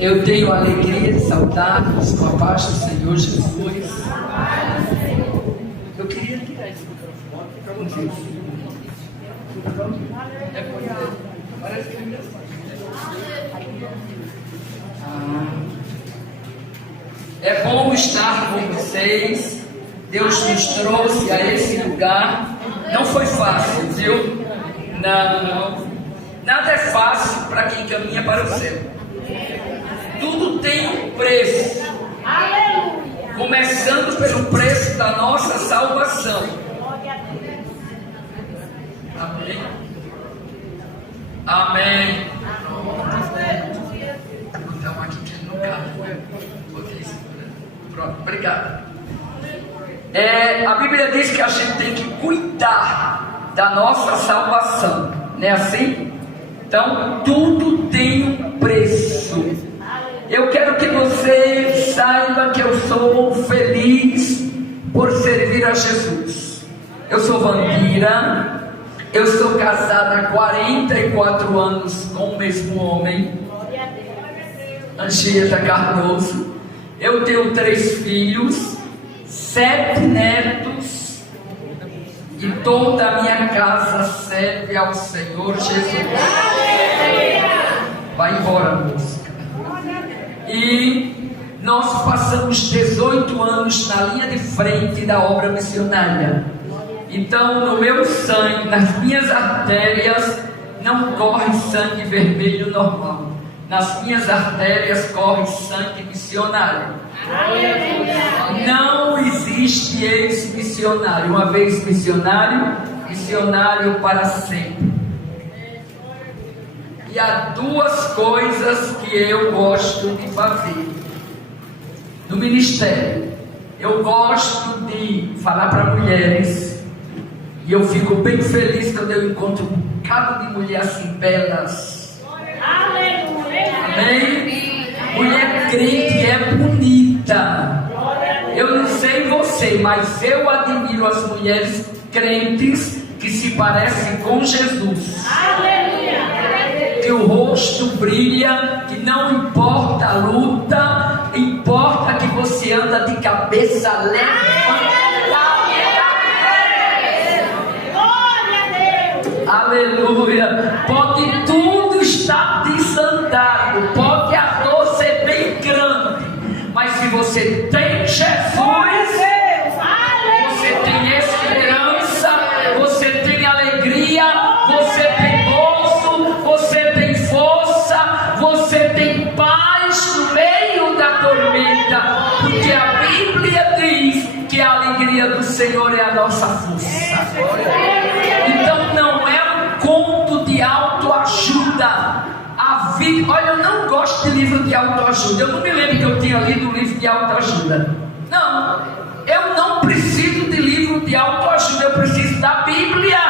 Eu tenho a alegria de saudar-vos com a paz do Senhor Jesus. Eu queria tirar esse microfone. Parece que ainda é bom estar com vocês. Deus nos trouxe a esse lugar. Não foi fácil, viu? Não. Nada é fácil para quem caminha para o céu. Tudo tem um preço. Aleluia. Começando pelo preço da nossa salvação. Amém. Amém. Vou botar uma aqui que não cabe. Pronto, obrigado. A Bíblia diz que a gente tem que cuidar da nossa salvação. Não é assim? Então, tudo tem um preço. Eu quero que você saiba que eu sou feliz por servir a Jesus. Eu sou Vandira. Eu sou casada há 44 anos com o mesmo homem, Anchieta Cardoso. Eu tenho 3 filhos, 7 netos, e toda a minha casa serve ao Senhor Jesus. Vai embora, moça. E nós passamos 18 anos na linha de frente da obra missionária. Então, no meu sangue, nas minhas artérias, não corre sangue vermelho normal. Nas minhas artérias corre sangue missionário. Não existe ex-missionário. Uma vez missionário, missionário para sempre. E há 2 coisas que eu gosto de fazer no ministério. Eu gosto de falar para mulheres. E eu fico bem feliz quando eu encontro um bocado de mulher assim, belas. Amém? Mulher crente é bonita. Eu não sei você, mas eu admiro as mulheres crentes que se parecem com Jesus. Que o rosto brilha, que não importa a luta, importa que você anda de cabeça levanta. Aleluia. Pode tudo estar desandado, pode a dor ser bem grande, mas se você tem Jesus, você tem esperança, você tem alegria, você tem gozo, você tem força, você tem paz no meio da tormenta, porque a Bíblia diz que a alegria do Senhor é a nossa força. Então não é um conto de autoajuda. A vida, olha, eu não gosto de livro de autoajuda. Eu não me lembro que eu tinha lido um livro de autoajuda. Não, eu não preciso de livro de autoajuda. Eu preciso da Bíblia.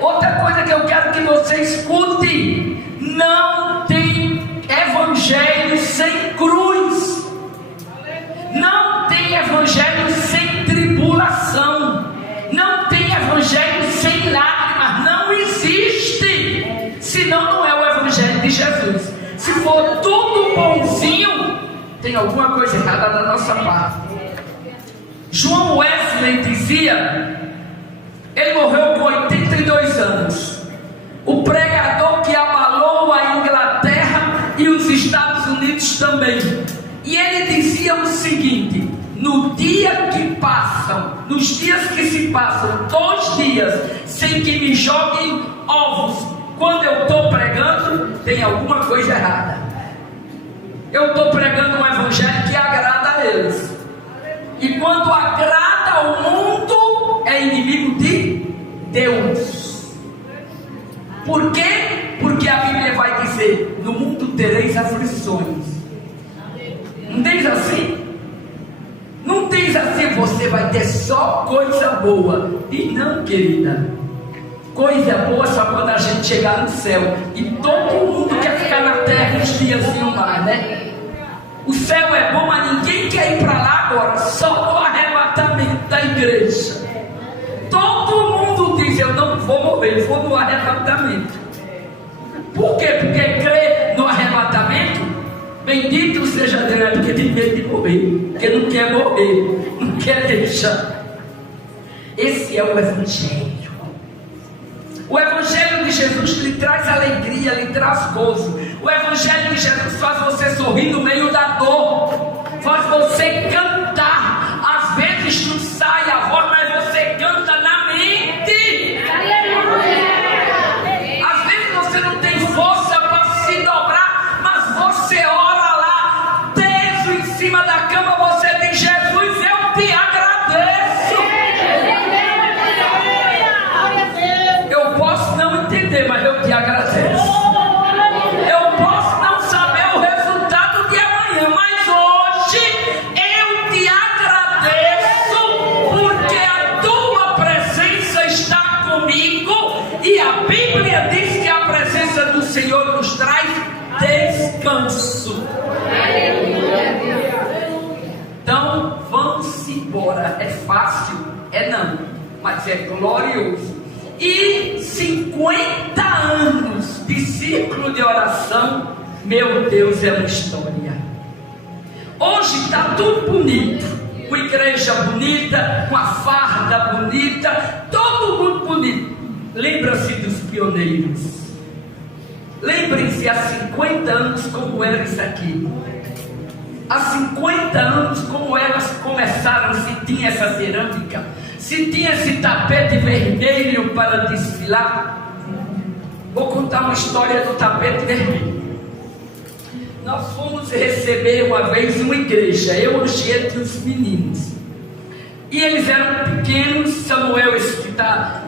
Outra coisa que eu quero que você escute: não tem evangelho sem cruz. Não tem evangelho sem tribulação. Não tem evangelho sem lágrimas. Não existe. Senão não é o evangelho de Jesus. Se for tudo bonzinho, tem alguma coisa errada da nossa parte. João Wesley dizia, ele morreu com 82 anos. O pregador que abalou a Inglaterra e os Estados Unidos também. E ele dizia o seguinte: no dia que passam, nos dias que se passam 2 dias sem que me joguem ovos quando eu estou pregando, tem alguma coisa errada. Eu estou pregando um evangelho que agrada a eles, e quando agrada ao mundo é inimigo de Deus. Por quê? Porque a Bíblia vai dizer: no mundo tereis aflições. Não diz assim? Não diz assim, você vai ter só coisa boa. E não, querida. Coisa boa só quando a gente chegar no céu. E todo mundo quer ficar na terra uns dias e mais, né? O céu é bom, mas ninguém quer ir para lá agora. Só no arrebatamento da igreja. Todo mundo diz: eu não vou morrer, vou no arrebatamento. Por quê? Porque crê no arrebatamento Bendito seja Deus, porque tem medo de morrer, porque não quer morrer, não quer deixar. Esse é o Evangelho. O Evangelho de Jesus lhe traz alegria, lhe traz gozo. O Evangelho de Jesus faz você sorrir no meio da dor, faz você cantar. Às vezes não sai a voz, mas você canta na mente. Às vezes você não tem força para se dobrar, mas você ora lá, teso em cima da cama, você diz: Jesus, eu te agradeço. Eu posso não entender, mas eu te agradeço. Eu posso não saber o resultado de amanhã, mas hoje eu te agradeço, porque a tua presença está comigo, e a Bíblia diz que a presença do Senhor nos traz descanso. Então vamos embora. É fácil? É não, mas é glorioso. E 50 anos de círculo de oração, meu Deus, é uma história. Hoje está tudo bonito, uma igreja bonita, uma farda bonita, todo mundo bonito. Lembra-se dos pioneiros. Lembrem-se há 50 anos como era isso aqui. Há 50 anos como elas começaram, se tinha essa cerâmica, se tinha esse tapete vermelho para desfilar. Vou contar uma história do tapete vermelho. Nós fomos receber uma vez uma igreja, eu, Anchieta e os meninos. E eles eram pequenos. Samuel, esse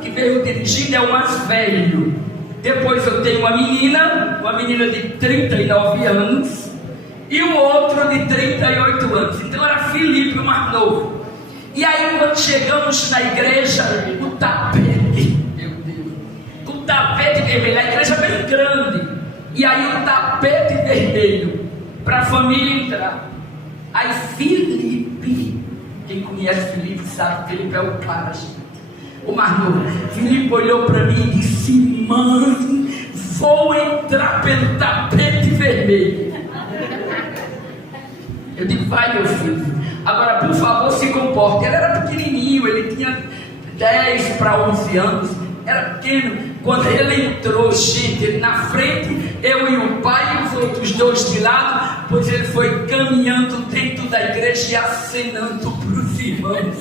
que veio dirigindo, é o mais velho. Depois eu tenho uma menina de 39 anos, e o outro de 38 anos. Então era Filipe, o mais novo. E aí quando chegamos na igreja, o tapete, meu Deus, o tapete vermelho, a igreja é bem grande, e aí o tapete vermelho, para a família entrar. Aí Filipe, quem conhece Filipe sabe, Filipe é o cara, gente, o mais novo. Filipe olhou para mim e disse: mãe, vou entrar pelo tapete vermelho. Eu digo: vai, meu filho, agora por favor se comporte. Ele era pequenininho, ele tinha 10 para 11 anos, era pequeno. Quando ele entrou, gente, ele na frente, eu e o pai e os outros dois de lado, pois ele foi caminhando dentro da igreja e acenando para os irmãos.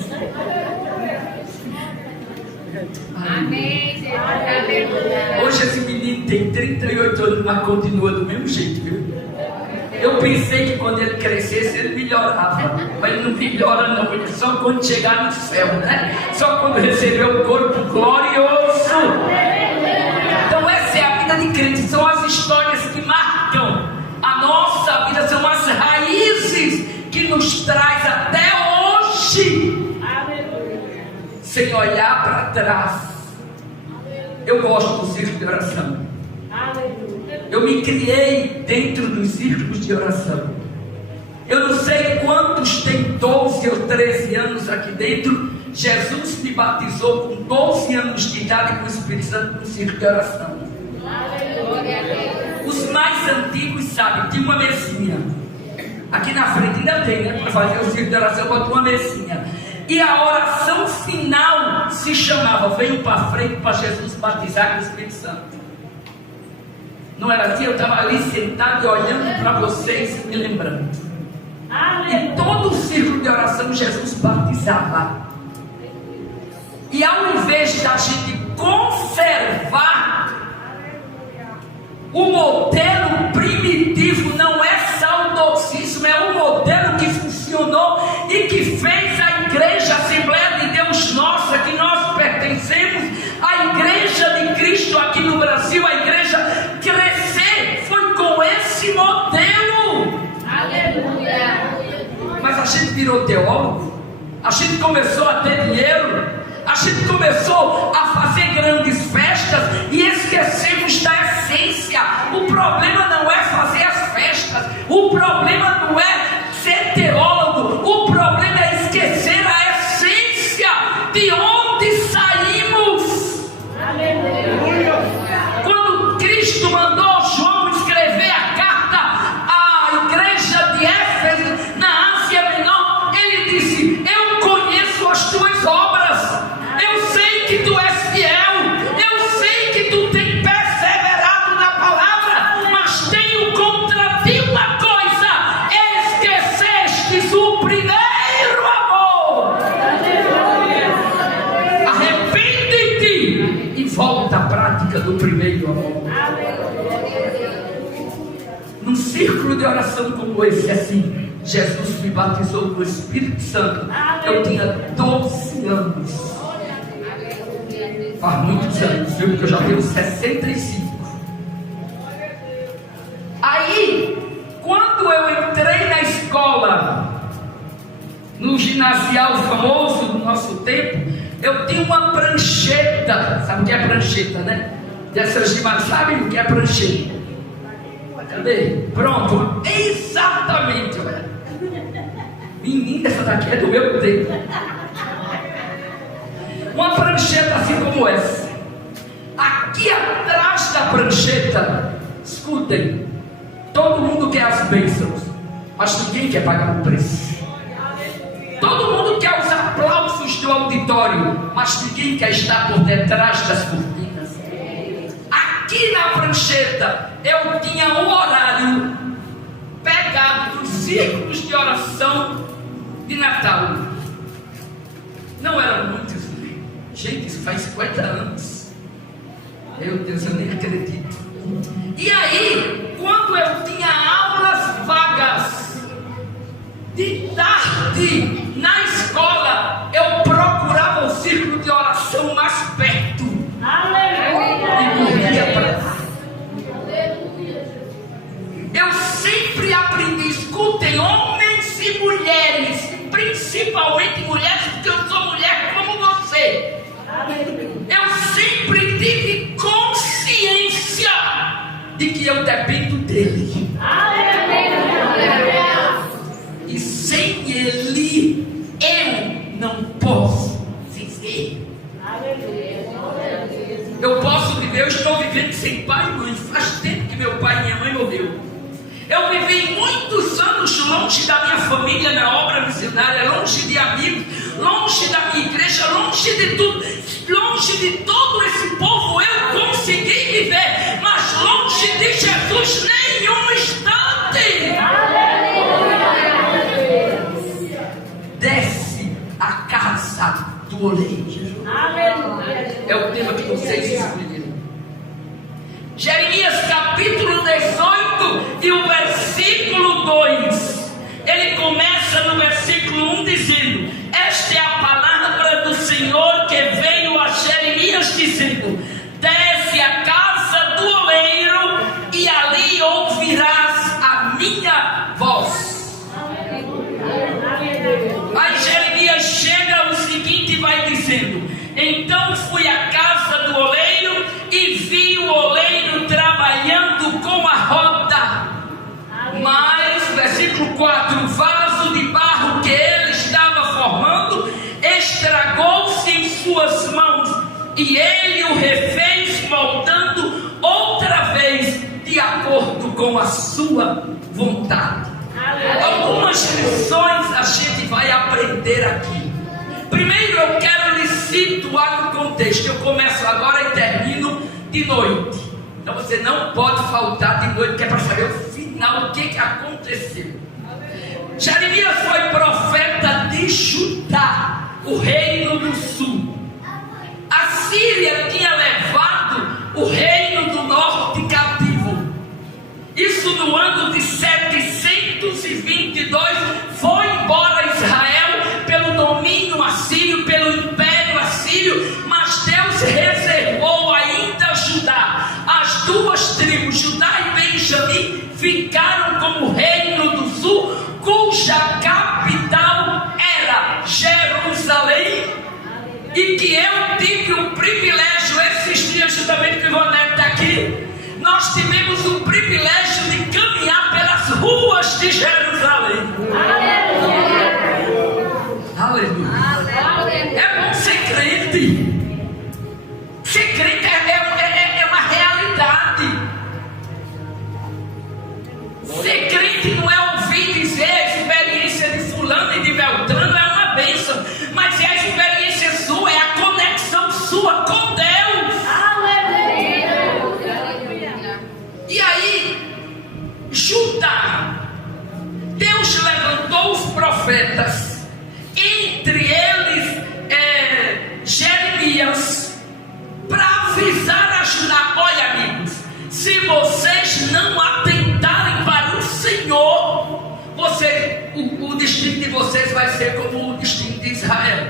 Amém. Hoje esse menino tem 38 anos, mas continua do mesmo jeito, viu? Eu pensei que quando ele crescesse ele melhorava, mas ele não melhora não, ele só quando chegar no céu, né? Só quando receber o corpo glorioso. Então essa é a vida de crente, são as histórias que marcam a nossa vida, são as raízes que nos traz até hoje, sem olhar para trás. Eu gosto do círculo de oração. Eu me criei dentro dos círculos de oração. Eu não sei quantos tem 12 ou 13 anos aqui dentro. Jesus me batizou com 12 anos de idade com o Espírito Santo no círculo de oração. Os mais antigos sabem, tinha uma mesinha. Aqui na frente ainda tem, né? Para fazer o círculo de oração, bota uma mesinha. E a oração final se chamava: venho para frente para Jesus batizar com o Espírito Santo. Não era assim? Eu estava ali sentado e olhando para vocês e me lembrando. E todo o círculo de oração Jesus batizava. E ao invés da gente conservar o modelo primitivo, não é saudosismo, é um modelo que funcionou e que fez a igreja, a Assembleia de Deus nossa, que nós pertencemos, a igreja de Cristo aqui no Brasil, a igreja crescer, foi com esse modelo. Aleluia. Mas a gente virou teólogo, a gente começou a ter dinheiro, a gente começou a fazer grandes festas e esquecemos da essência. O problema não é fazer as festas, o problema não é ser teólogo, o problema é esquecer a essência de onde saímos. Aleluia. Quando Cristo mandou João escrever a carta à igreja veio, amor. Num círculo de oração como esse, assim, Jesus me batizou no Espírito Santo. Eu tinha 12 anos. Faz muitos anos, viu? Porque eu já tenho 65. Aí, quando eu entrei na escola, no ginasial famoso do nosso tempo, eu tinha uma prancheta. Sabe o que é prancheta, né? Dessas de mais, sabe o que é prancheta? Cadê? Pronto, exatamente. Olha. Menina, essa daqui é do meu tempo. Uma prancheta assim como essa. Aqui atrás da prancheta, escutem, todo mundo quer as bênçãos, mas ninguém quer pagar o preço. Todo mundo quer os aplausos do auditório, mas ninguém quer estar por detrás das cortinas. Aqui na prancheta eu tinha um horário pegado dos círculos de oração de Natal. Não eram muitos, né? Gente, isso faz 50 anos. Meu Deus, eu nem acredito. E aí, quando eu tinha aulas vagas de tarde na escola, eu procurava o círculo de oração mais perto. Eu sempre aprendi, escutem, homens e mulheres, principalmente mulheres, porque eu sou mulher como você. Eu sempre tive consciência de que eu dependo dele. E sem ele, eu não posso viver. Eu posso viver, eu estou vivendo sem pai e mãe. Faz tempo que meu pai e minha mãe morreu. Eu vivi muitos anos longe da minha família na obra missionária, longe de amigos, longe da minha igreja, longe de tudo, longe de todo esse povo eu consegui viver, mas longe de Jesus nenhum instante. Desce a casa do oleiro. É o tema que vocês escolheram. Jeremias capítulo 18 e o versículo 2. Ele começa no versículo 1 dizendo: esta é a palavra do Senhor que veio a Jeremias dizendo: desce a casa do oleiro e ali ouvirás a minha voz. Aí Jeremias chega ao seguinte e vai dizendo: então fui à casa do oleiro e vi o oleiro trabalhando com a roda. Mas, versículo 4, o vaso de barro que ele estava formando estragou-se em suas mãos, e ele o refez moldando outra vez de acordo com a sua vontade. Algumas lições a gente vai aprender aqui. Primeiro eu quero lhe situar no contexto. Eu começo agora e termino de noite. Então você não pode faltar de noite, que é para saber o final, o que aconteceu. Jeremias foi profeta de Judá, o reino do sul. A Síria tinha levado o reino do norte cativo. Isso no ano de 722 foi embora Israel pelo domínio assírio, pelo império assírio, mas Deus reservou ainda Judá. As duas tribos, Judá e Benjamim, ficaram como reino do sul, cuja capital era Jerusalém, e que eu tive o privilégio, esses dias justamente que o Ivonete está aqui, nós tivemos o privilégio de caminhar pelas ruas de Jerusalém. Aleluia. É bom ser crente. Ser crente é uma realidade. Ser crente não é ouvir dizer a experiência de fulano e de Beltrano, é uma bênção, mas é a experiência sua, é a conexão sua com Deus. E aí, Judá, Deus levantou os profetas, entre eles Jeremias, para avisar a Judá: olha amigo, Se vocês não atentarem para o Senhor, o destino de vocês vai ser como o destino de Israel.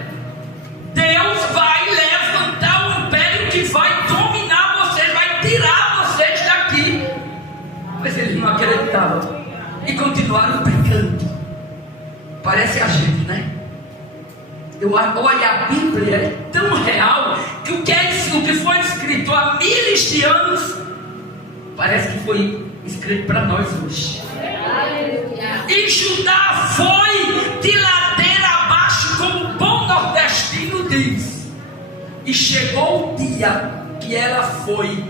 Deus vai levantar um império que vai dominar vocês, vai tirar vocês daqui. Mas eles não acreditavam e continuaram pecando. Parece a gente, né? Olha, a Bíblia é tão real que o que foi escrito há milhares de anos parece que foi escrito para nós hoje. E Judá foi de ladeira abaixo, como o bom nordestino diz. E chegou o dia que ela foi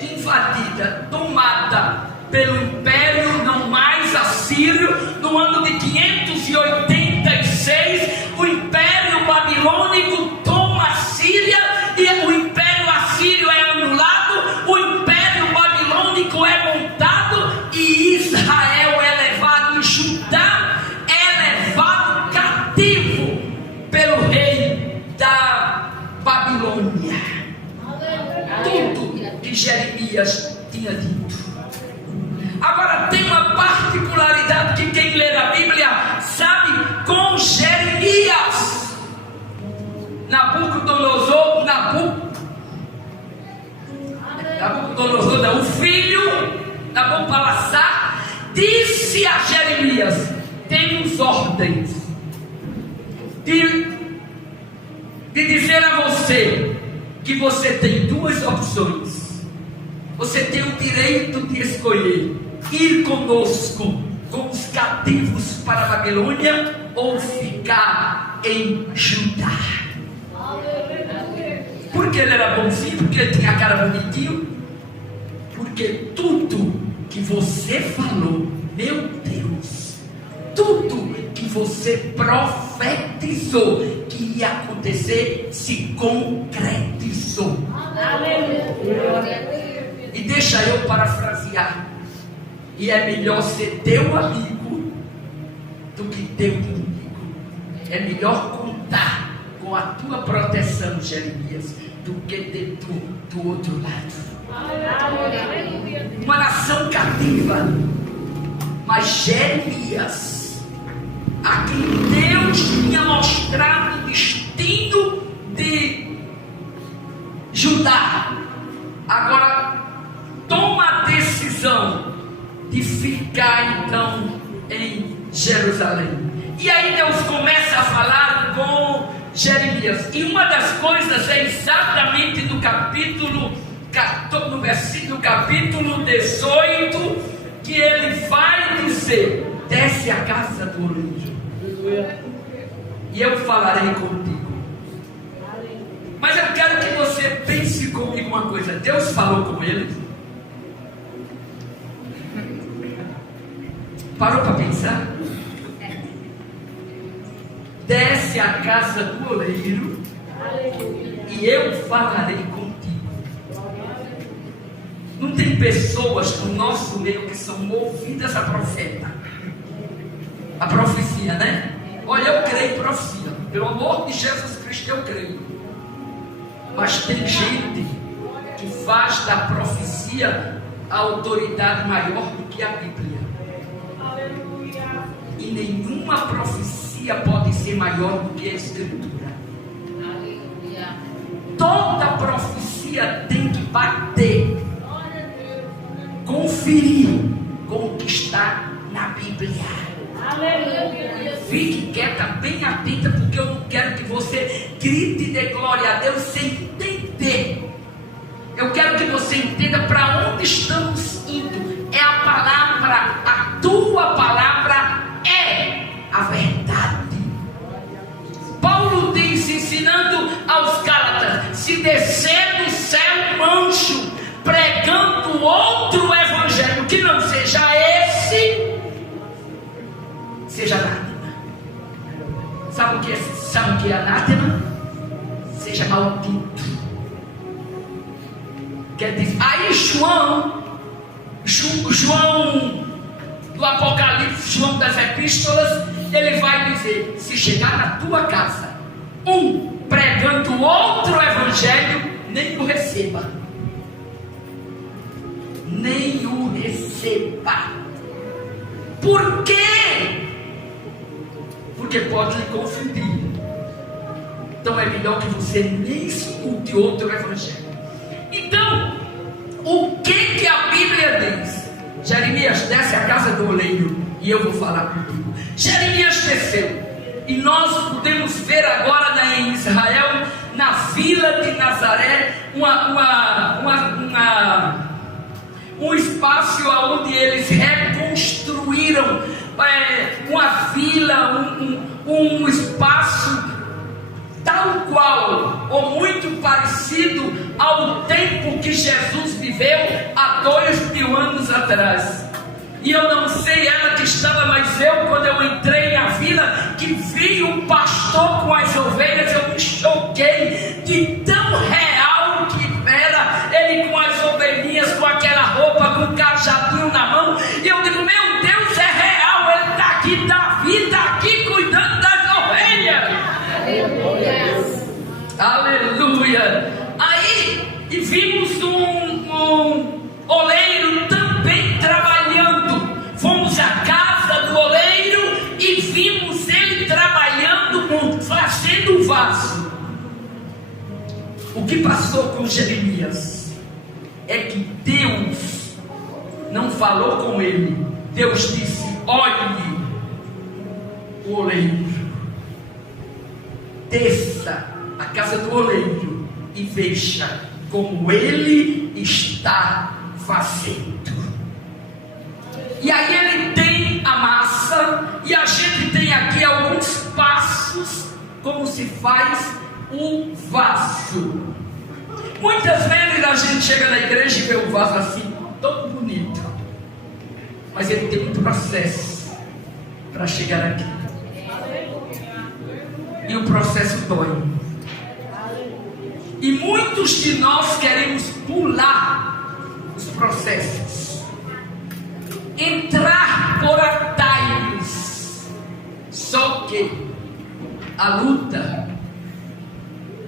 invadida, tomada pelo império não mais assírio. No ano de 586, o império babilônico toma a Síria e o império assírio é anulado, o império babilônico é montado e Israel é levado, e Judá é levado cativo pelo rei da Babilônia. Tudo que Jeremias tinha dito. Agora tem uma particularidade que quem lê a Bíblia sabe com Jeremias. Nabucodonosor, o filho Nabopolassar, disse a Jeremias: temos ordens de dizer a você que você tem duas opções. Você tem o direito de escolher ir conosco com os cativos para a Babilônia ou ficar em Judá. Porque ele era bonzinho, porque ele tinha a cara bonitinho, porque tudo que você falou, meu Deus, tudo que você profetizou que ia acontecer se concretizou. E deixa eu parafrasear: e é melhor ser teu amigo do que teu inimigo. É melhor contar com a tua proteção, Jeremias, do que ter tu do outro lado. Uma nação cativa, mas Jeremias, a quem Deus tinha mostrado o destino de Judá, agora toma a decisão de ficar então em Jerusalém. E aí Deus começa a falar com Jeremias, e uma das coisas é exatamente no capítulo 18, que ele vai dizer: desce a casa do oleiro e eu falarei contigo. Mas eu quero que você pense comigo uma coisa: Deus falou com ele? Parou para pensar? Desce a casa do oleiro e eu falarei contigo. Não tem pessoas no nosso meio que são movidas a profeta, a profecia, né? Olha, eu creio em profecia, pelo amor de Jesus Cristo eu creio. Mas tem gente que faz da profecia a autoridade maior do que a Bíblia. E nenhuma profecia pode ser maior do que a Escritura. Toda profecia tem que bater, conferir com o que está na Bíblia. Fique quieta, bem atenta, porque eu não quero que você grite de glória a Deus sem entender. Eu quero que você entenda para onde estamos indo. É a palavra, a tua palavra é a verdade. Paulo diz, ensinando aos Gálatas: se descer do céu um anjo pregando outro evangelho que não seja esse, seja anátema. Sabe o que é anátema? Seja maldito. Quer dizer, aí João do Apocalipse, João das Epístolas, ele vai dizer: se chegar na tua casa um pregando outro evangelho, nem o receba. nem o receba. Por quê? Porque pode lhe confundir. Então é melhor que você nem escute outro evangelho. Então, o que a Bíblia diz? Jeremias desce à casa do oleiro, e eu vou falar contigo. Jeremias desceu, e nós podemos ver agora em Israel, na vila de Nazaré, um espaço onde eles reconstruíram uma vila, um espaço tal qual, ou muito parecido ao tempo que Jesus viveu há 2000 anos atrás. E eu não sei ela que estava, mas eu, quando eu entrei na vila, que vi o pastor com as ovelhas, eu me choquei de tão real que era ele com as ovelhinhas, com aquela roupa, com o cajadinho na mão. E eu digo, meu Deus, é real, ele está aqui, Davi está aqui cuidando das ovelhas. Aleluia. Aí, e vimos um oleiro também trabalhando. Fomos à casa do oleiro e vimos ele trabalhando, fazendo o vaso. O que passou com Jeremias é que Deus não falou com ele. Deus disse: olhe o oleiro, desça à casa do oleiro e veja como ele está fazendo. E aí ele tem a massa, e a gente tem aqui alguns passos como se faz o vaso. Muitas vezes a gente chega na igreja e vê o vaso assim, todo bonito, mas ele tem um processo para chegar aqui, e o processo dói. E muitos de nós queremos pular os processos, entrar por atalhos. Só que a luta,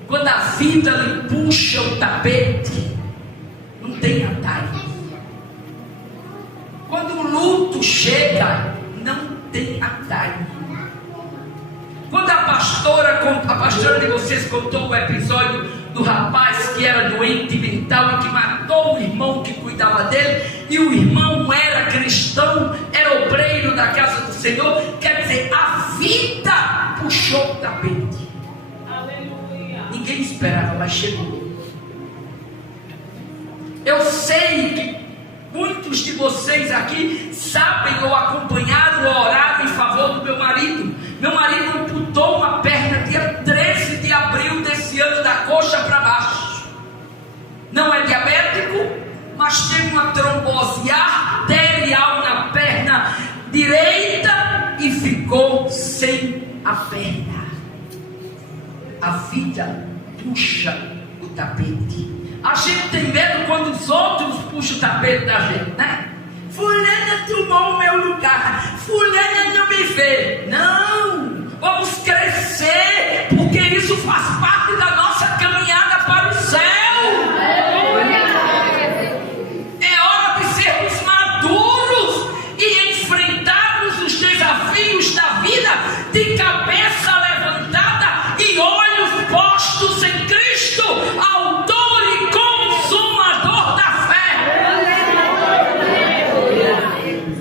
quando a vida lhe puxa o tapete, não tem atalho. Quando o luto chega, não tem atalho. Quando a pastora de vocês contou o episódio do rapaz que era doente mental e que matou o irmão que cuidava dele, e o irmão era cristão, era obreiro da casa do Senhor, quer dizer, a vida puxou o tapete. Aleluia. Ninguém esperava, mas chegou. Eu sei que muitos de vocês aqui sabem ou acompanharam ou oraram em favor do meu marido. Meu marido amputou uma perna dia 13 de abril desse ano, da coxa para baixo. Não é diabético, mas teve uma trombose arterial na perna direita e ficou sem a perna. A vida puxa o tapete. A gente tem medo quando os outros puxam o tapete da gente, né? Fulana tomou o meu lugar, fulana não me vê. Não, vamos crescer, porque isso faz parte da nossa caminhada para o céu. É hora de sermos maduros e enfrentarmos os desafios da vida de cabeça levantada e olhos postos em Cristo, autor e consumador da fé.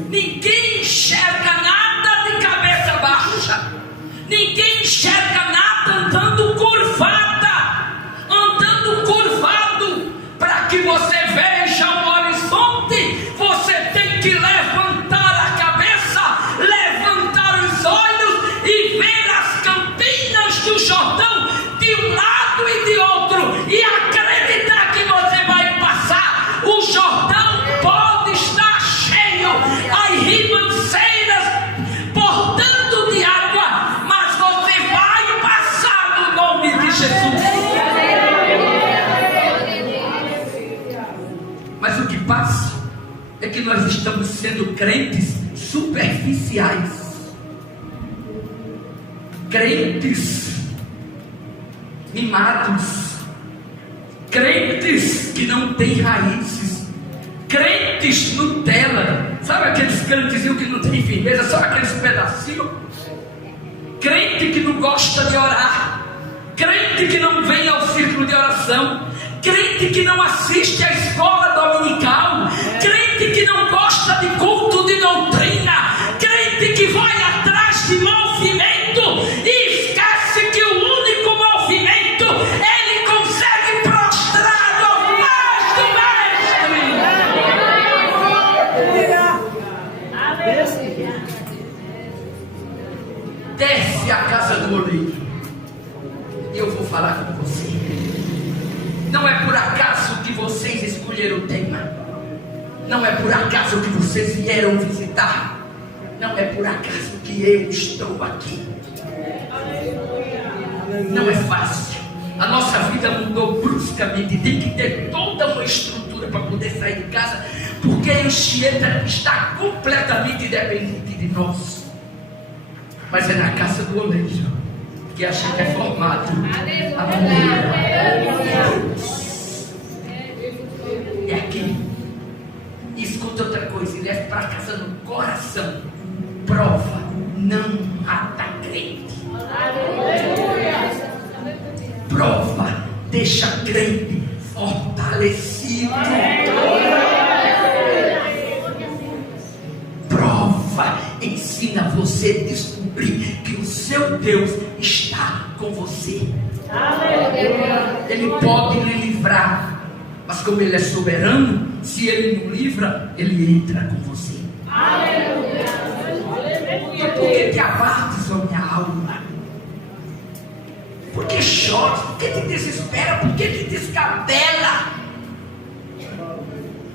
Ninguém enxerga nada de cabeça baixa. Ninguém enxerga nada andando curvado. Para que você veja o horizonte, você tem que levantar a cabeça, levantar os olhos e ver as campinas do Jordão de um lado e de outro, e acreditar que você vai passar. O Jordão pode estar cheio, as ribanceiras bordando de água, mas você vai passar no nome de Jesus. Mas o que passa é que nós estamos sendo crentes superficiais, crentes mimados, crentes que não têm raízes, crentes crentes Nutella, sabe aqueles crentezinhos que não tem firmeza, só aqueles pedacinhos? Crente que não gosta de orar, crente que não vem ao círculo de oração, crente que não assiste à escola dominical, crente que não gosta de culto de doutrina, crente que vai atrás de movimento e esquece que o único movimento ele consegue prostrar aos pés do Mestre. Desce a casa do oleiro. Eu vou falar com você. Não é por acaso que vocês escolheram o tema. Não é por acaso que vocês vieram visitar. Não é por acaso que eu estou aqui. Não é fácil. A nossa vida mudou bruscamente. Tem que ter toda uma estrutura para poder sair de casa, porque a Anchieta está completamente dependente de nós. Mas é na casa do oleiro que a gente é formado. É aqui. E escuta outra coisa, e leva para casa no coração. Prova não mata crente. Prova deixa crente fortalecido. Prova ensina você a descobrir que o seu Deus está com você. Ele pode lhe livrar, mas como Ele é soberano, se Ele não livra, Ele entra com você. E por que te abates, ó minha alma? Por que choras? Por que te desespera? Por que te descabela?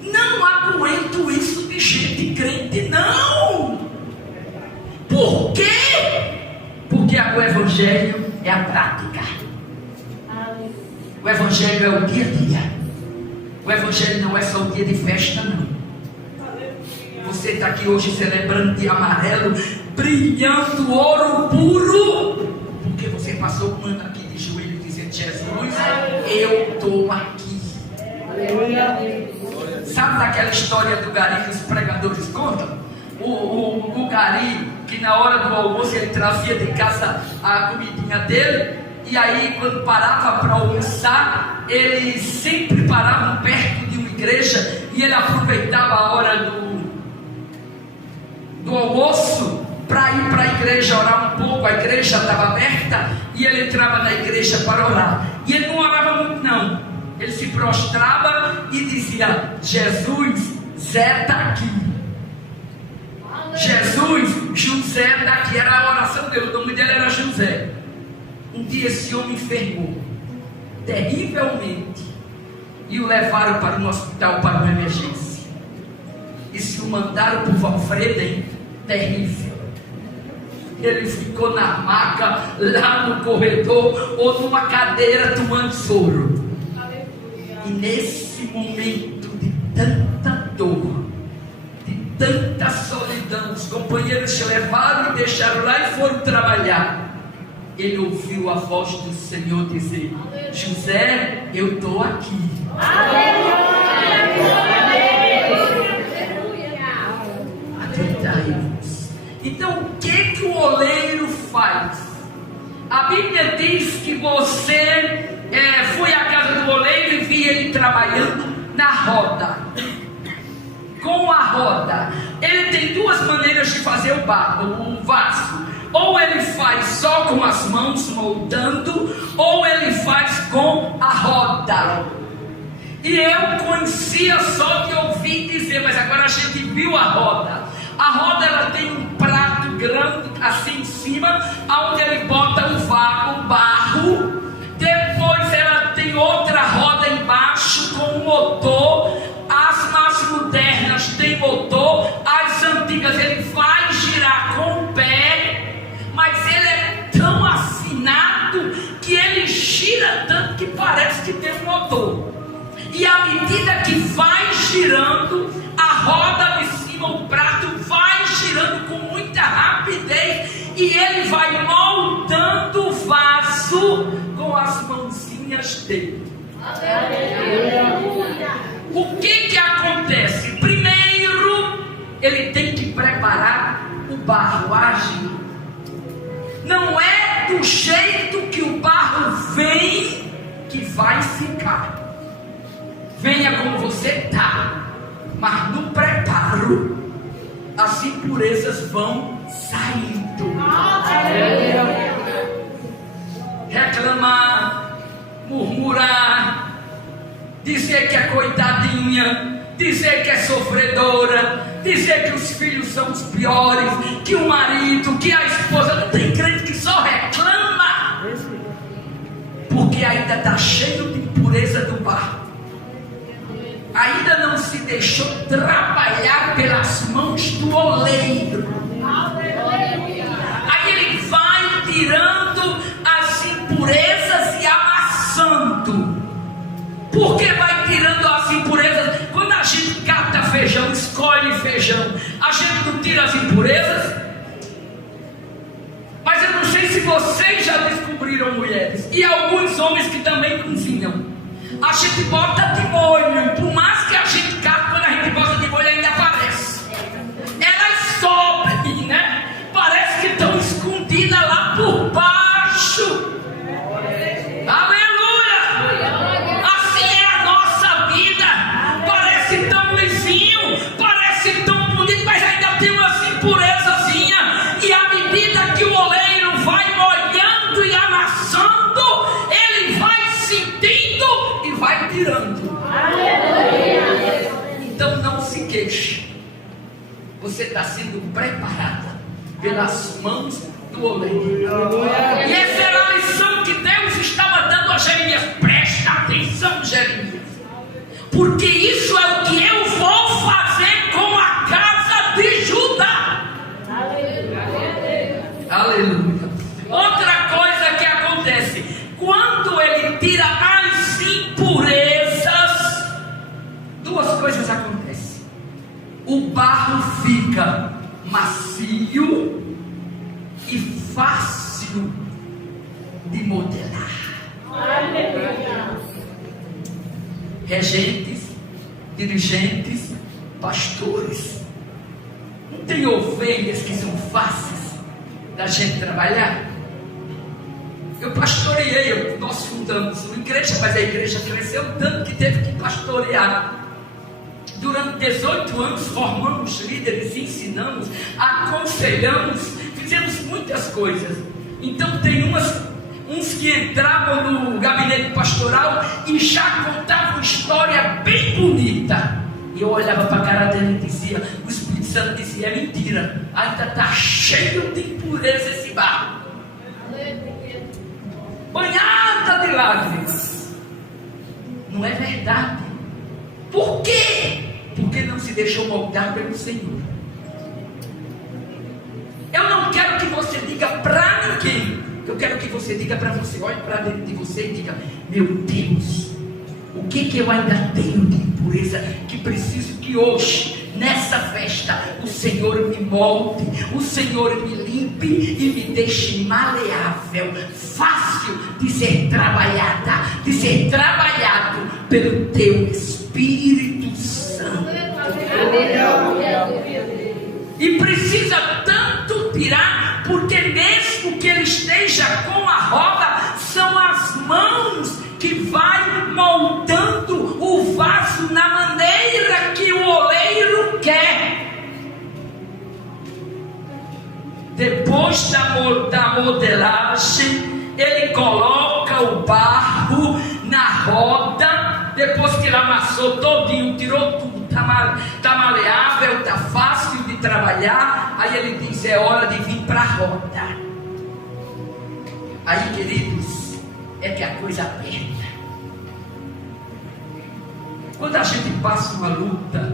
Não aguento isso de gente crente, não. Por quê? Porque o Evangelho é a prática. O Evangelho é o dia a dia. O Evangelho não é só o dia de festa, não. Você está aqui hoje celebrando de amarelo, brilhando ouro puro, porque você passou um ano aqui de joelho dizendo: Jesus, eu estou aqui. Sabe daquela história do gari que os pregadores contam? O gari, que na hora do almoço ele trazia de casa a comidinha dele, e aí quando parava para almoçar, eles sempre paravam perto de uma igreja, e ele aproveitava a hora do almoço para ir para a igreja orar um pouco. A igreja estava aberta e ele entrava na igreja para orar, e ele não orava muito não, ele se prostrava e dizia: Jesus, Zé está aqui. Jesus, José está aqui. Era a oração dele, o nome dele era José. Um dia esse homem enfermou terrivelmente e o levaram para um hospital, para uma emergência, e se o mandaram para o Valfreden. Terrível. Ele ficou na maca, lá no corredor, ou numa cadeira tomando soro. E nesse momento de tanta dor, de tanta solidão, os companheiros se levaram e deixaram lá e foram trabalhar. Ele ouviu a voz do Senhor dizer: José, eu estou aqui. Acreditai-vos. Então o que o oleiro faz? A Bíblia diz que você foi à casa do oleiro e via ele trabalhando na roda. Com a roda, ele tem duas maneiras de fazer o vaso. Ou ele faz só com as mãos moldando, ou ele faz com a roda. E eu conhecia só de ouvir dizer, mas agora a gente viu a roda. A roda, ela tem um prato grande assim em cima, onde ele bota o barro. Depois ela tem outra roda embaixo com um motor. As mais modernas têm motor, as antigas ele vai girar com o pé, mas ele é tão afinado que ele gira tanto que parece que tem um motor. E à medida que vai girando, a roda de cima, o prato vai girando com muita rapidez, e ele vai moldando o vaso com as mãozinhas dele. O que acontece? Primeiro, barro age, não é do jeito que o barro vem que vai ficar. Venha como você está, mas no preparo as impurezas vão saindo. Reclamar, murmurar, dizer que é coitadinha, dizer que é sofredora, dizer que os filhos são os piores, que o marido, que a esposa. Não tem crente que só reclama, porque ainda está cheio de impureza do barro, ainda não se deixou trabalhar pelas mãos do oleiro. Aí ele vai tirando as impurezas e amassando. Por que vai tirando as impurezas? Quando a gente cata feijão, escolhe feijão, a gente não tira as impurezas? Mas eu não sei se vocês já descobriram, mulheres, e alguns homens que também cozinham, a gente bota de molho, por mais que a gente cata, quando a gente bota de molho ainda aparece. Elas sobem, né? Parece que estão escondidas lá por baixo. Aleluia! Assim é a nossa vida. Parece tão lisinho, parece tão bonito, mas ainda tem umas impurezazinhas. E à medida que o oleiro vai molhando e amassando, ele vai sentindo e vai tirando. Então não se queixe. Você está sendo preparada pelas mãos do oleiro. E essa era a lição que Deus estava dando a Jeremias. Presta atenção, Jeremias, porque isso é o que eu vou fazer com a casa de Judá. Aleluia. Outra coisa que acontece, quando ele tira as impurezas, duas coisas acontecem. O barro fica macio e fácil de modelar. Regentes, dirigentes, pastores, não tem ovelhas que são fáceis da gente trabalhar? Eu pastoreei, nós fundamos uma igreja, mas a igreja cresceu tanto que teve que pastorear. Durante 18 anos formamos líderes, ensinamos, aconselhamos, fizemos muitas coisas. Então tem uns que entravam no gabinete pastoral e já contavam história bem bonita. E eu olhava para a cara dele e dizia, o Espírito Santo dizia, é mentira, ainda está cheio de impureza esse barro. Banhada de lágrimas. Não é verdade. Por quê? Porque não se deixou moldar pelo Senhor. Eu não quero que você diga para ninguém. Eu quero que você diga para você. Olhe para dentro de você e diga, meu Deus, o que eu ainda tenho de impureza que preciso que hoje, nessa festa, o Senhor me molde, o Senhor me limpe e me deixe maleável, fácil de ser trabalhada, de ser trabalhado pelo teu Espírito Santo. E precisa tanto tirar, porque mesmo que ele esteja com a roda, são as mãos que vai moldando o vaso na maneira que o oleiro quer. Depois da modelagem, ele coloca o barro na roda. Depois que ele amassou todinho, tirou tudo, está maleável, está fácil de trabalhar. Aí ele diz, é hora de vir para a roda. Aí, queridos, é que a coisa aperta. Quando a gente passa uma luta,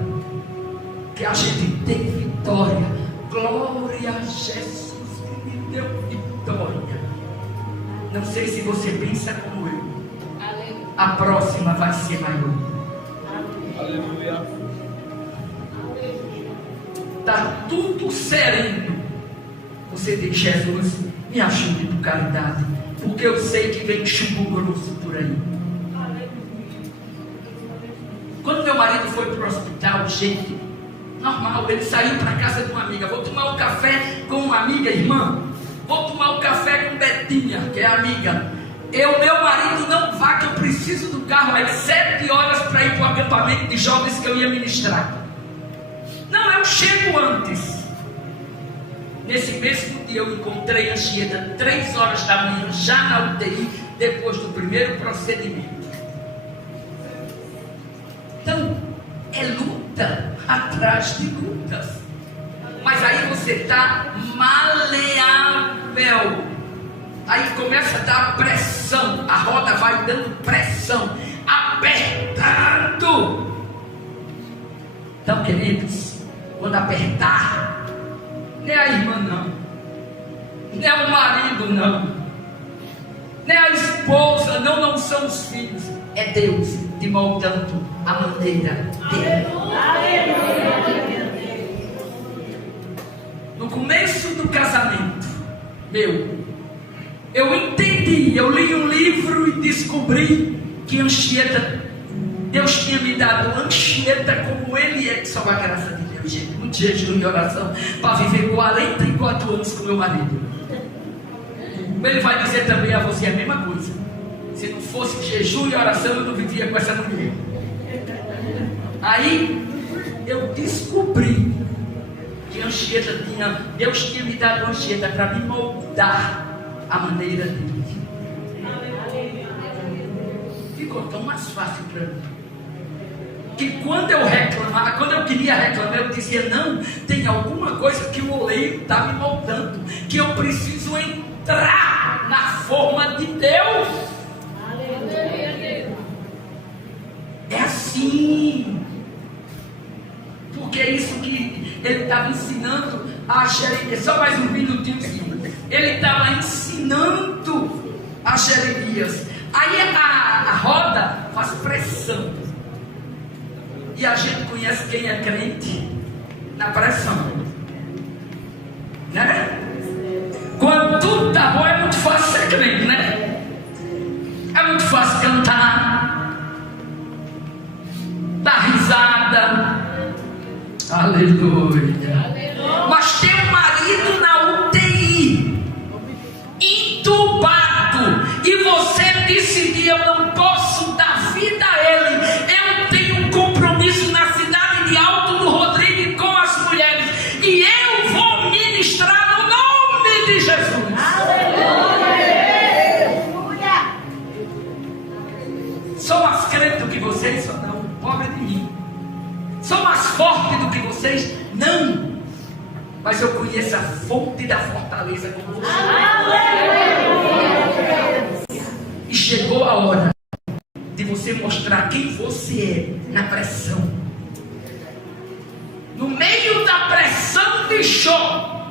que a gente tem vitória, glória a Jesus que me deu vitória. Não sei se você pensa como eu. A próxima vai ser maior. Aleluia. Está tudo sereno. Você diz, Jesus, me ajude por caridade, porque eu sei que vem chumbo grosso por aí. Quando meu marido foi para o hospital, gente, Normal, ele saiu para casa de uma amiga. Vou tomar um café com uma amiga, irmã. Vou tomar um café com Betinha, que é amiga. Meu marido não vá, que eu preciso do carro às 7 horas para ir para o acampamento de jovens que eu ia ministrar. Não, eu chego antes. Nesse mesmo dia eu encontrei a Anchieta 3 horas da manhã, já na UTI, depois do primeiro procedimento. Então, é luta atrás de lutas. Mas aí você está maleável. Aí começa a dar pressão. A roda vai dando pressão, apertando. Então, queridos, quando apertar, nem a irmã não, nem o marido não, nem a esposa não são os filhos. É Deus te moldando a maneira dele. No começo do casamento eu entendi, eu li um livro e descobri que Anchieta, Deus tinha me dado Anchieta como ele é, só a graça de Deus, gente. Muito jejum e oração para viver 44 anos com meu marido. Ele vai dizer também a você a mesma coisa. Se não fosse jejum e oração, eu não vivia com essa mulher. Aí eu descobri que Anchieta Deus tinha me dado Anchieta para me moldar a maneira dele. Ficou tão mais fácil para mim, que quando eu reclamava, quando eu queria reclamar, eu dizia: não, tem alguma coisa que o oleiro está me moldando, que eu preciso entrar na forma de Deus. É assim, porque é isso que ele estava ensinando a Jeremias. Só mais um minutinho. Ele estava ensinando a Jeremias. Aí a roda faz pressão. E a gente conhece quem é crente na pressão, né? Quando tudo está bom, é muito fácil ser crente, né? É muito fácil cantar, dar risada. Aleluia. Mas tem um marido na UTI, entubado, e você decidir: eu não posso dar vida a ele, eu tenho um compromisso na cidade de Alto do Rodrigo com as mulheres, e eu vou ministrar no nome de Jesus. Aleluia. Sou mais crente do que vocês? Só não, pobre de mim. Sou mais forte do que vocês? Não. Mas eu conheço a fonte da fortaleza como você. E chegou a hora de você mostrar quem você é na pressão. No meio da pressão de Jó,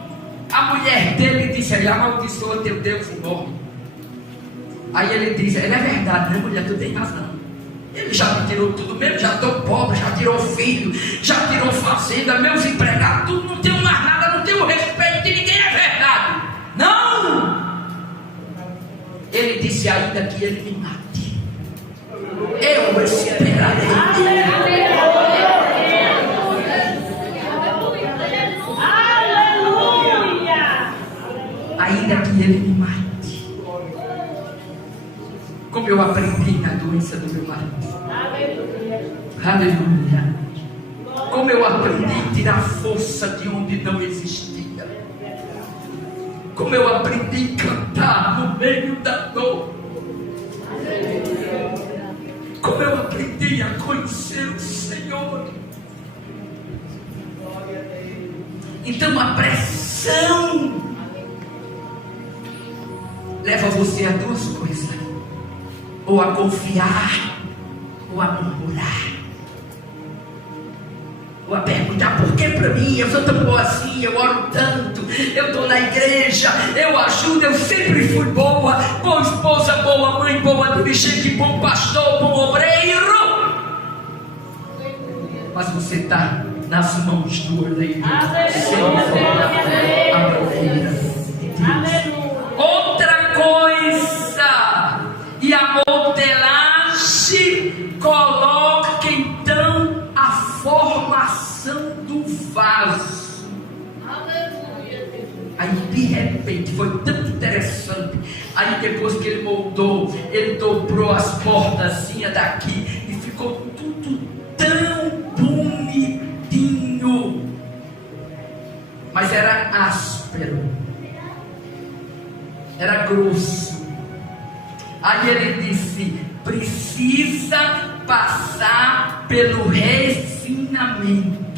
a mulher dele disse: ele amaldiçoa teu Deus e morre. Aí ele diz: ele é verdade, né, mulher? Tu tem razão. Ele já me tirou tudo mesmo, já estou pobre, já tirou filho, já tirou fazenda, meus empregados, tudo, não tenho mais nada, não tenho respeito de ninguém, é verdade. Não! Ele disse: ainda que ele me mate, eu esperarei. Aleluia! Ainda que ele me mate. Como eu aprendi na doença do meu marido. Aleluia. Como eu aprendi a tirar força de onde não existia. Como eu aprendi a cantar no meio da dor. Como eu aprendi a conhecer o Senhor. Então a pressão leva você a duas coisas: ou a confiar, ou a murmurar, ou a perguntar: por que para mim? Eu sou tão boa assim, eu oro tanto, eu estou na igreja, eu ajudo, eu sempre fui boa, boa esposa, boa mãe, boa dirigente, bom pastor, bom obreiro. Mas você está nas mãos do oleiro, sem a maneira de Deus. Outra coisa, e a modelagem coloca então a formação passando o vaso. Aí de repente foi tão interessante. Aí depois que ele moldou, ele dobrou as portazinhas daqui e ficou tudo tão bonitinho. Mas era áspero, era grosso. Aí ele disse: precisa passar pelo refinamento.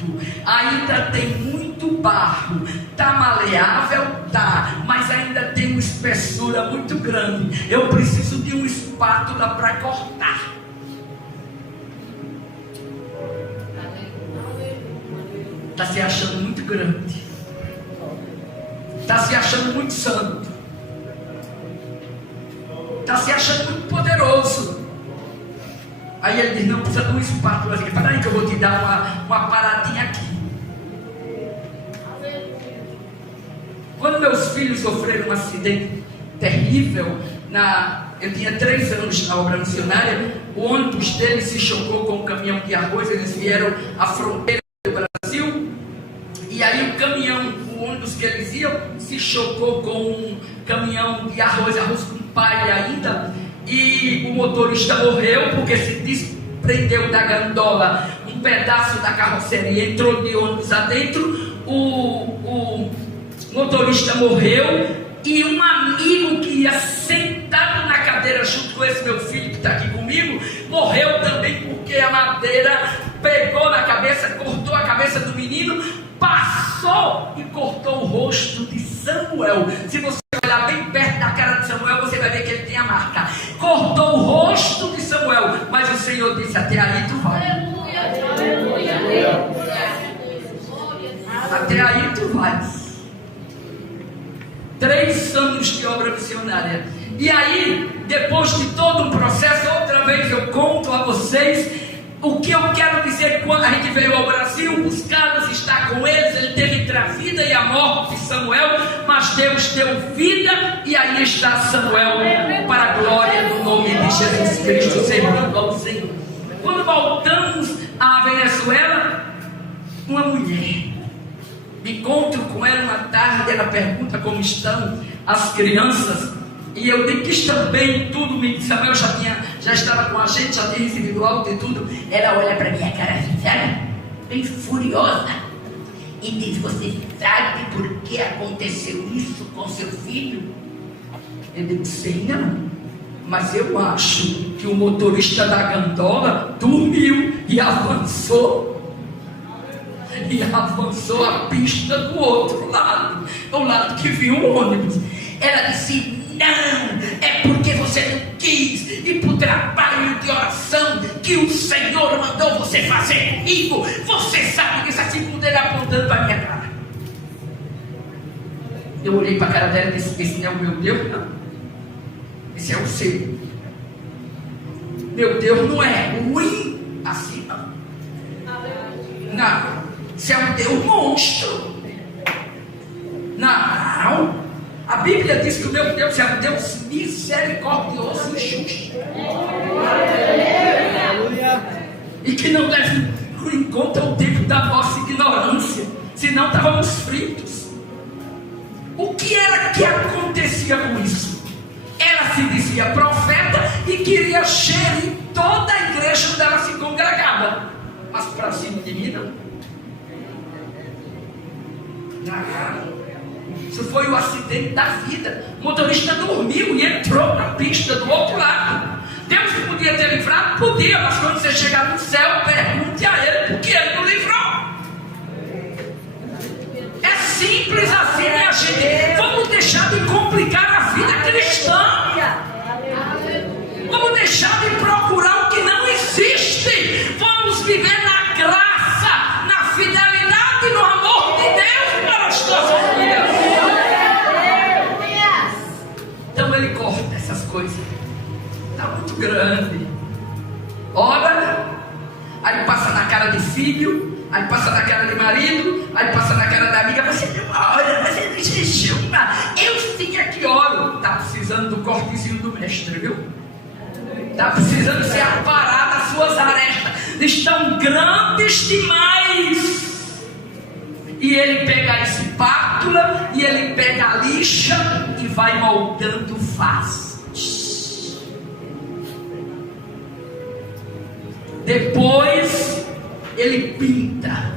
Ainda tem muito barro, tá maleável, tá, mas ainda tem uma espessura muito grande. Eu preciso de uma espátula para cortar. Está se achando muito grande, está se achando muito santo, está se achando muito poderoso. Aí ele diz: não, precisa de uma espátula. Espera aí que eu vou te dar uma paradinha aqui. Quando meus filhos sofreram um acidente terrível, eu tinha 3 anos na obra missionária, o ônibus deles se chocou com um caminhão de arroz. Eles vieram à fronteira do Brasil, e aí o ônibus que eles iam se chocou com um caminhão de arroz com palha ainda, e o motorista morreu porque se desprendeu da gandola um pedaço da carroceria, entrou de ônibus adentro. O motorista morreu, e um amigo que ia sentado na cadeira junto com esse meu filho que está aqui comigo, morreu também porque a madeira pegou na cabeça, cortou a cabeça do menino, passou e cortou o rosto de Samuel. Se você olhar bem perto da cara de Samuel, você vai ver que ele tem a marca. Cortou o rosto de Samuel, mas o Senhor disse: até aí tu vai. Até aí tu vais. 3 anos de obra missionária. E aí, depois de todo o processo, outra vez eu conto a vocês o que eu quero dizer. Quando a gente veio ao Brasil buscá-los, estar com eles, ele teve entre a vida e a morte de Samuel, mas Deus deu vida, e aí está Samuel, para a glória do nome de Jesus Cristo, servindo ao Senhor. Quando voltamos à Venezuela, uma mulher, me encontro com ela uma tarde, ela pergunta como estão as crianças, e eu digo que estão bem, tudo. Samuel já estava com a gente, já tinha recebido alta e tudo. Ela olha para minha cara sincera, bem furiosa, e diz: você sabe por que aconteceu isso com seu filho? Eu digo: sei não, mas eu acho que o motorista da gandola dormiu e avançou a pista do outro lado, o lado que viu o ônibus. Ela disse: não, é porque você não quis ir para o trabalho de oração que o Senhor mandou você fazer comigo. Você sabe disso, assim, com ele apontando para a minha cara. Eu olhei para a cara dela e disse: esse não é o meu Deus, não, esse é o seu. Meu Deus não é ruim assim, não. Não, esse é um Deus monstro. Não, a Bíblia diz que o meu Deus é um Deus misericordioso e justo, e que não leva em conta o tempo da nossa ignorância, senão estávamos fritos. O que era que acontecia com isso? Ela se dizia profeta e queria cheiro em toda a igreja onde ela se congregava, mas para cima de mim não. Isso foi o acidente da vida. O motorista dormiu e entrou na pista do outro lado. Deus podia ter livrado? Podia, mas quando você chegar no céu, pergunte a ele por que ele não livrou. É simples assim, minha gente. Vamos deixar de complicar a vida cristã. Vamos deixar de procurar o que não existe. Vamos viver na graça, na fidelidade e no amor de Deus para as nossas vidas. Então ele corta essas coisas. Está muito grande. Ora, aí passa na cara de filho, aí passa na cara de marido, aí passa na cara da amiga. Você não ora, você não jejuma. Eu sim é que oro. Está precisando do cortezinho do mestre, viu? Está precisando ser aparado. As suas arestas estão grandes demais. e ele pega a espátula, e ele pega a lixa e vai moldando o vaso. Depois ele pinta,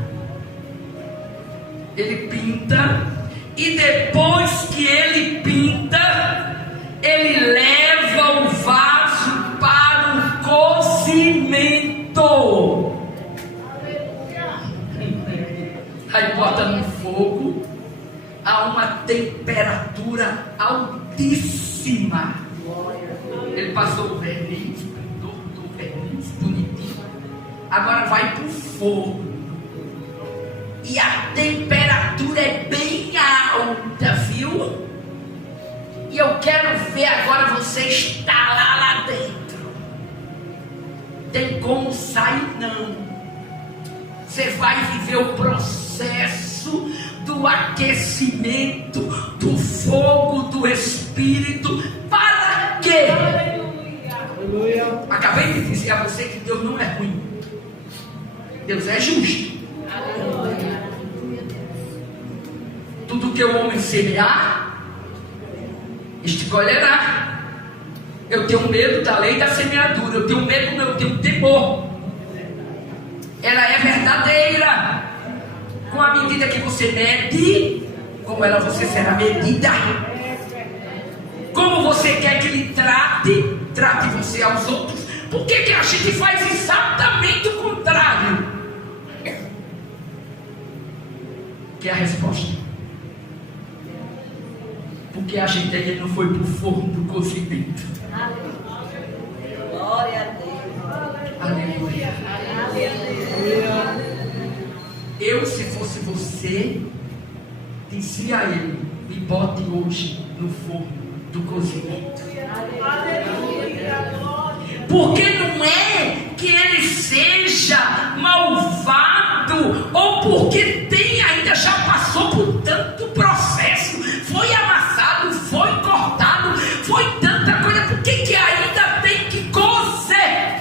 e depois que ele pinta, ele leva o vaso para o cozimento. Aí bota no fogo a uma temperatura altíssima. Ele passou o verniz, pintou o verniz bonitinho. Agora vai para o forno. E a temperatura é bem alta, viu? E eu quero ver agora você estalar lá dentro. Tem como sair não. Você vai viver o processo do aquecimento, do fogo do Espírito. Para quê? Aleluia. Acabei de dizer a você que Deus não é ruim. Deus é justo. Aleluia. Tudo que o homem semear, este colherá. Eu tenho medo da lei da semeadura. Eu tenho medo, não, eu tenho temor. Ela é verdadeira. Com a medida que você mede, como ela você será medida. Como você quer que lhe trate você aos outros. Por que a gente faz exatamente o contrário? Que é a resposta. Porque a gente ainda não foi para o forno do cozimento. Glória a Deus. Aleluia. Eu, se fosse você, dizia a ele: me bote hoje no forno do cozimento. Porque não é que ele seja malvado, ou porque ainda já passou por tanto processo, foi amassado, foi cortado, foi tanta coisa, por que ainda tem que cozer?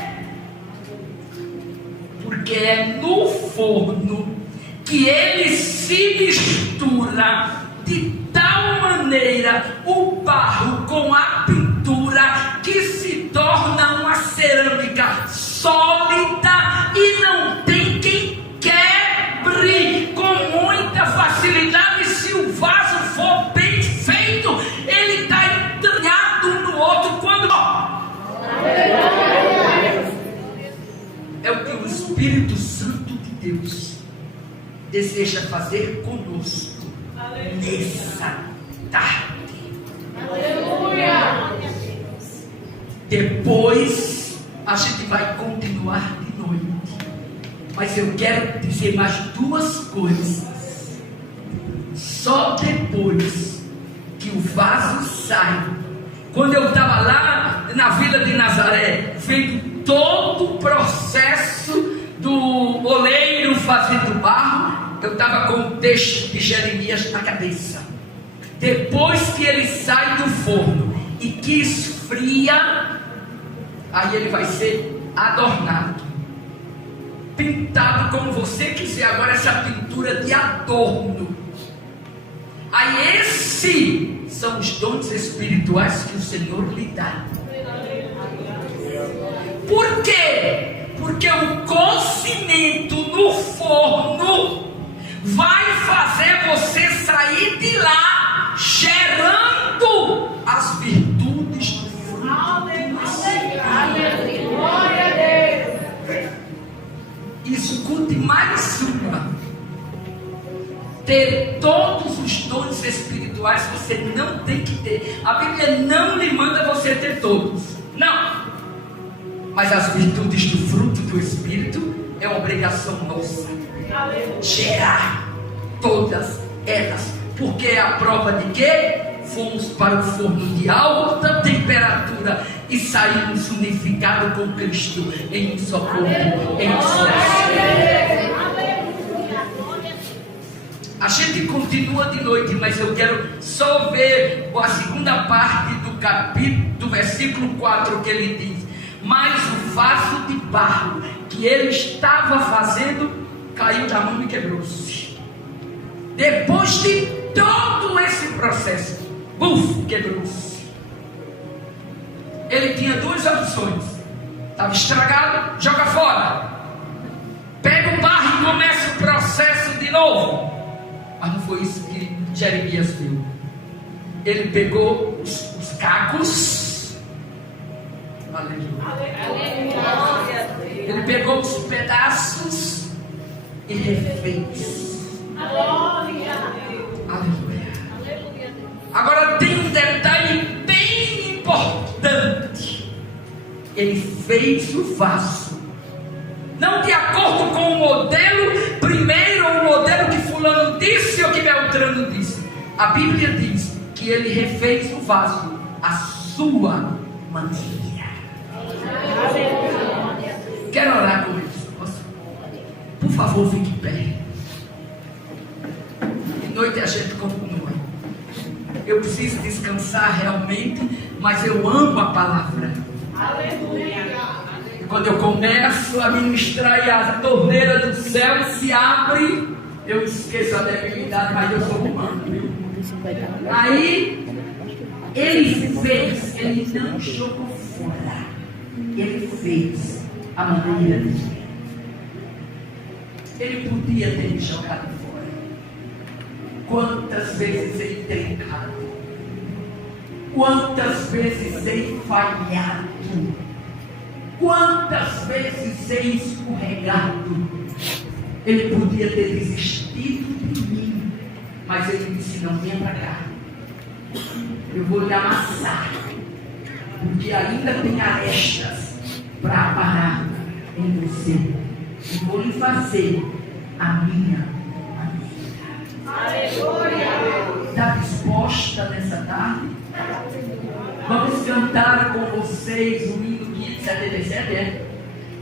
Porque é no forno que ele se mistura de tal maneira o barro com a pintura que se torna uma cerâmica sólida e não tem quem quebre com muita facilidade. Se o vaso for bem feito, ele está entranhado no outro quando é o que o Espírito Santo de Deus deseja fazer conosco nessa tarde. Aleluia. Depois a gente vai continuar de noite, mas eu quero dizer mais duas coisas. Só depois que o vaso sai. Quando eu estava lá na Vila de Nazaré, vendo todo o processo do oleiro fazendo barro, eu estava com o texto de Jeremias na cabeça. Depois que ele sai do forno e que esfria, aí ele vai ser adornado, pintado como você quiser. Agora essa pintura de adorno. Aí esses são os dons espirituais que o Senhor lhe dá. Por quê? Porque o cozimento no forno vai fazer você sair de lá gerando as virtudes do fruto do Espírito. Glória a Deus. Escute mais uma. Ter todos os dons espirituais você não tem que ter. A Bíblia não lhe manda você ter todos. Não. Mas as virtudes do fruto do Espírito é uma obrigação nossa. Gerar todas elas. Porque é a prova de que fomos para o forno de alta temperatura e saímos unificados com Cristo em um só corpo, em um só espírito. A gente continua de noite, mas eu quero só ver a segunda parte do capítulo, do versículo 4, que ele diz: mas o vaso de barro que ele estava fazendo caiu da mão e quebrou-se. Depois de todo esse processo, quebrou-se. Ele tinha duas opções: estava estragado, joga fora, pega o barro e começa o processo de novo. Mas não foi isso que Jeremias viu. Ele pegou os cacos, ele pegou os pedaços e refez. Aleluia. Agora tem um detalhe bem importante: ele fez o vaso, não de acordo com o modelo primeiro, ou o modelo que fulano disse ou que Beltrano disse. A Bíblia diz que ele refez o vaso à sua maneira. Quero orar com isso. Por favor, fique em pé. De noite a gente continua. Eu preciso descansar realmente, mas eu amo a palavra. E quando eu começo a ministrar e a torneira do céu se abre, eu esqueço a debilidade, mas eu sou humano, viu? Aí ele fez, ele não jogou fora, ele fez a maneira dele. Ele podia ter me jogado fora. Quantas vezes ele trincado, quantas vezes ele falhado, quantas vezes ele escorregado. Ele podia ter desistido de mim, mas ele disse: não, venha para cá, eu vou lhe amassar, porque ainda tem arestas para aparar em você, e vou lhe fazer a minha maneira. Aleluia! Está disposta nessa tarde? Vamos cantar com vocês o hino 577,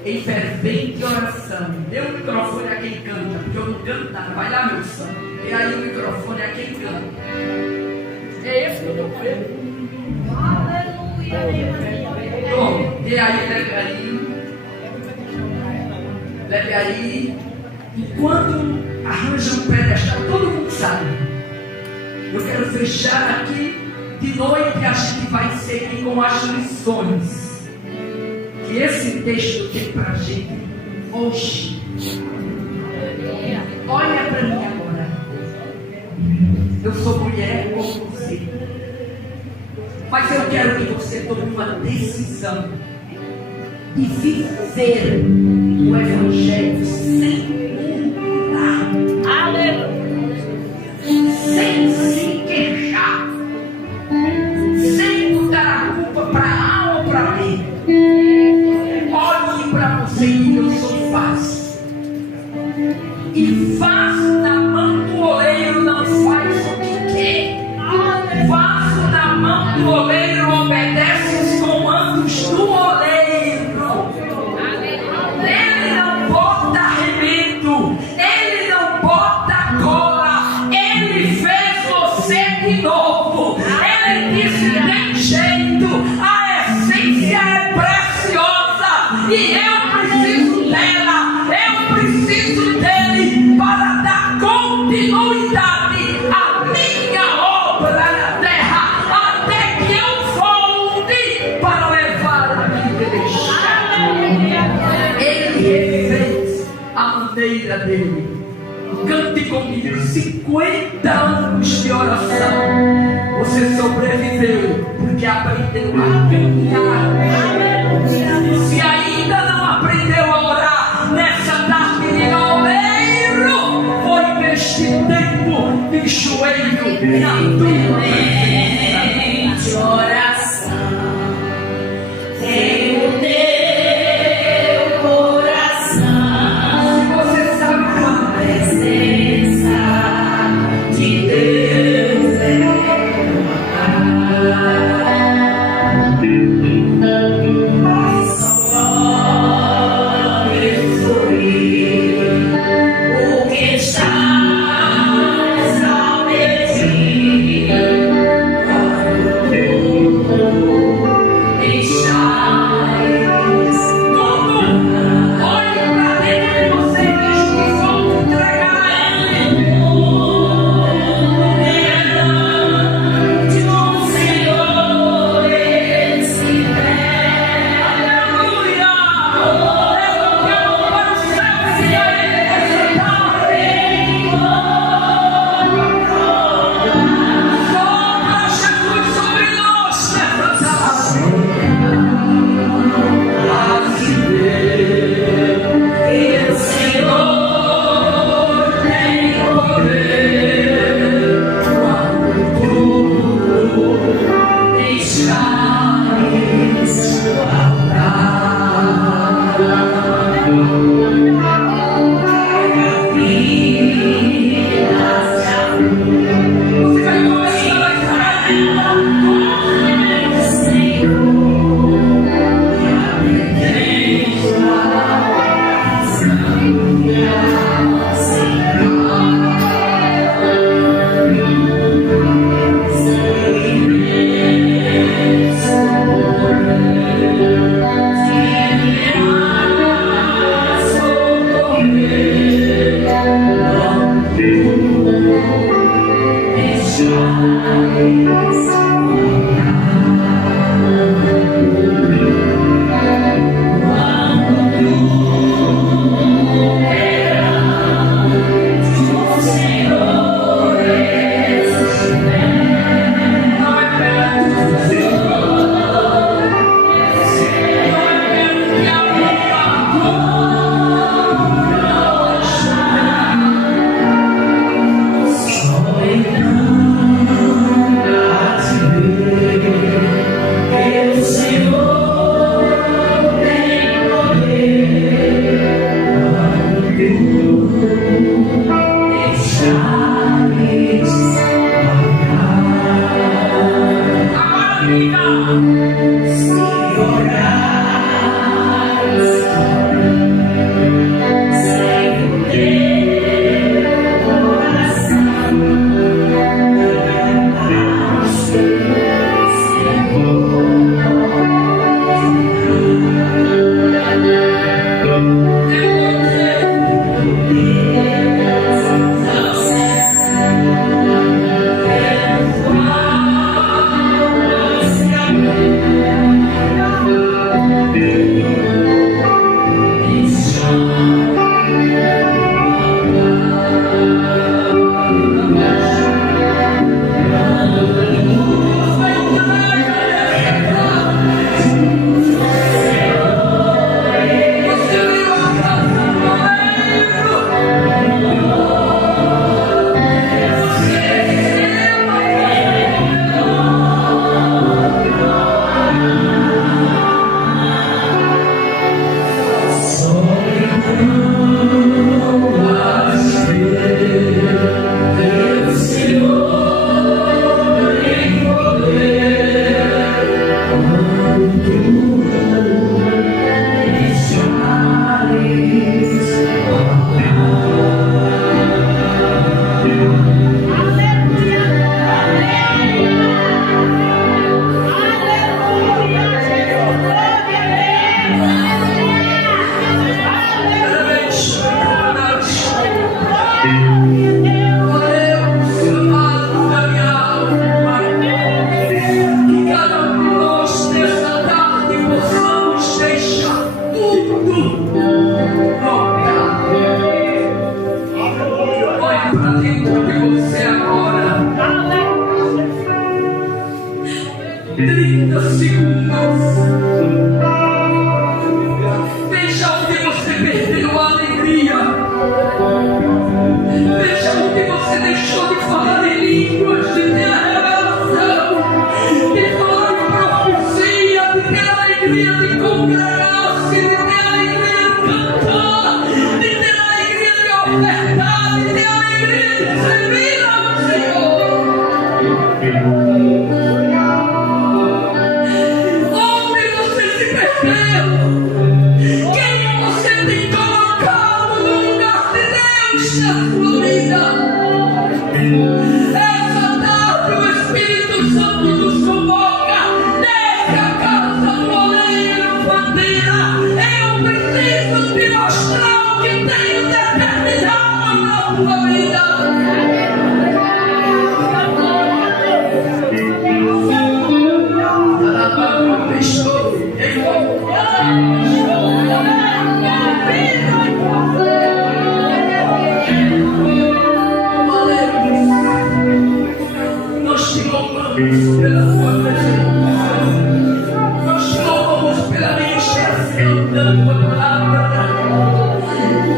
em fervente oração. Dê o microfone a quem canta, porque eu não canto nada. Vai lá, meu santo. Dê aí o microfone a quem canta. É esse que eu estou vendo. Aleluia. Bom, dê aí, leve aí. Leve aí. Enquanto arranja um pedestal, todo mundo sabe. Eu quero fechar aqui. De noite a gente vai seguir com as lições que esse texto tem para a gente hoje. Olha para mim agora. Eu sou mulher como você, mas eu quero que você tome uma decisão de viver o Evangelho sem murmurar. Aleluia. Sem se queixar, sem botar a culpa para A ou para B. Olhe para você que eu sou fácil. E vaso na mão do oleiro não faz o que quer. Vaso na mão do oleiro obedece os comandos do oleiro. Ele não bota arrebento, ele não bota cola, ele fez você de novo. Ele disse: tem jeito, a essência é preciosa e eu preciso dela, eu preciso dele para dar continuidade à minha obra na terra, até que eu volte para levar a minha igreja. Ele refez a maneira dele. Cante comigo: 50 anos de oração. Você sobreviveu porque aprendeu a caminhar. Se ainda não aprendeu a orar nessa tarde de oleiro, foi neste tempo de joelho na tua presença. Oração tem o teu coração. Se você sabe a presença de Deus é o que está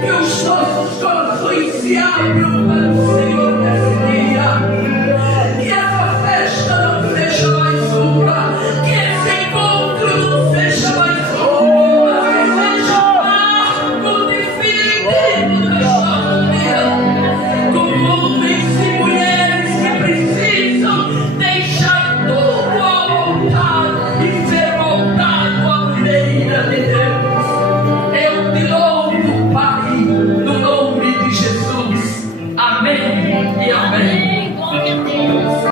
Que os nossos corações se abram para